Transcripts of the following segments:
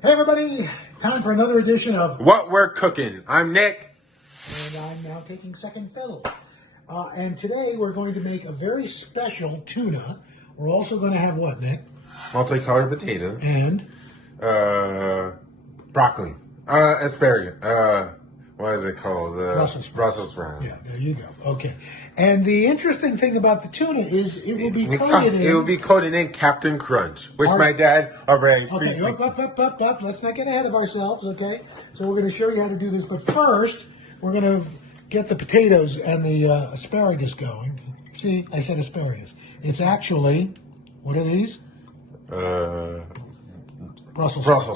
Hey everybody, time for another edition of What We're Cooking. I'm Nick. And I'm now taking second fiddle. And today we're going to make a very special tuna. We're also going to have what, Nick? Multicolored potato. And? Broccoli. Asparagus. What is it called? Brussels sprouts. Yeah, there you go. Okay. And the interesting thing about the tuna is it will be coated in... It will be coated in Captain Crunch, which my dad already... Okay, up. Let's not get ahead of ourselves, okay? So we're going to show you how to do this. But first, we're going to get the potatoes and the asparagus going. See, I said asparagus. It's actually... What are these? Brussels sprouts.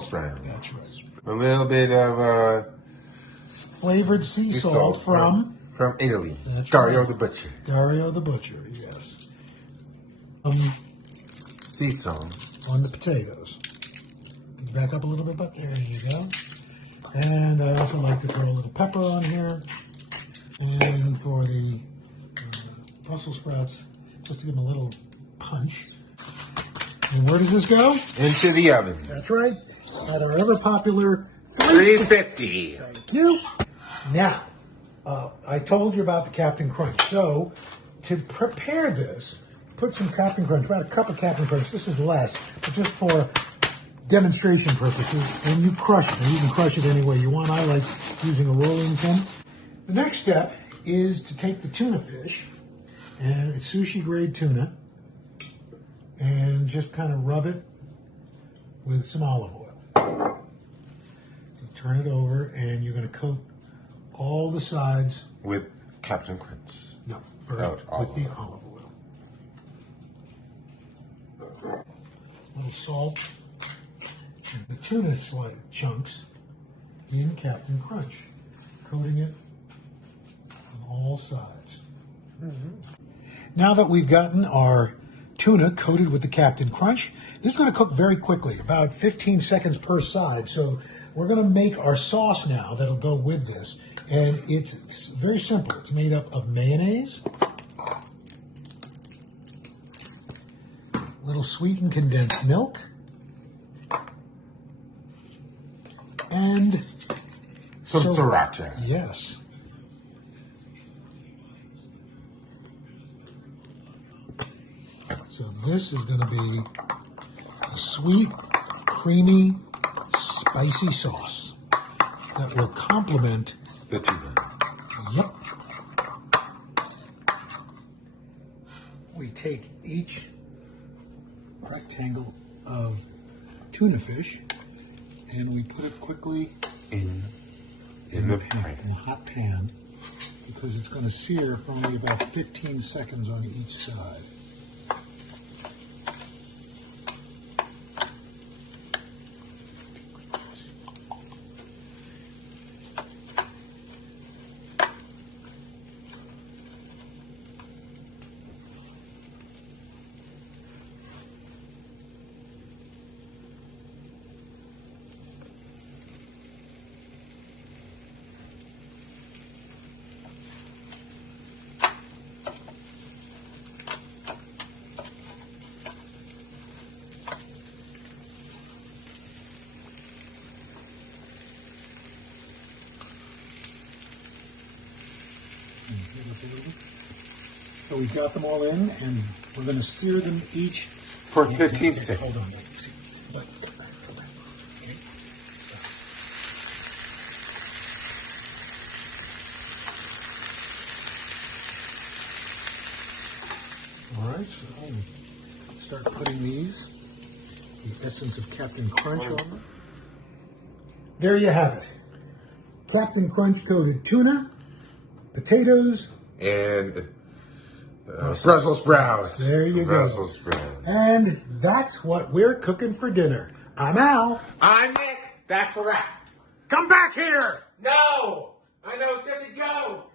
That's right. A little bit of... flavored sea salt from Italy. That's Dario right. the Butcher. Dario the Butcher, yes. Sea salt. On the potatoes. Can you back up a little bit, but there you go. And I also like to throw a little pepper on here. And for the Brussels sprouts, just to give them a little punch. And where does this go? Into the oven. That's right. At our ever popular 350. Thank you. Now, I told you about the Captain Crunch. So, to prepare this, put some Captain Crunch, about a cup of Captain Crunch. This is less, but just for demonstration purposes. And you crush it. And you can crush it any way you want. I like using a rolling pin. The next step is to take the tuna fish, and it's sushi grade tuna, and just kind of rub it with some olive oil. Turn it over, and you're going to coat all the sides with Captain Crunch. No, first with the olive oil. A little salt, and the tuna chunks in Captain Crunch, coating it on all sides. Now that we've gotten our tuna coated with the Captain Crunch, this is going to cook very quickly, about 15 seconds per side. So we're going to make our sauce now that'll go with this. And it's very simple. It's made up of mayonnaise, a little sweetened condensed milk, and some sriracha. Yes. So this is going to be a sweet, creamy, spicy sauce that will complement the tuna. Yep. We take each rectangle of tuna fish and we put it quickly in the pan. In a hot pan, because it's going to sear for only about 15 seconds on each side. So we've got them all in, and we're going to sear them each for 15 seconds. Hold on. All right, so start putting these, the essence of Captain Crunch on them. There you have it. Captain Crunch coated tuna, potatoes, and Brussels sprouts. There you go. Brussels sprouts. And that's what we're cooking for dinner. I'm Al. I'm Nick. That's a wrap. Come back here. No, I know it's just a joke.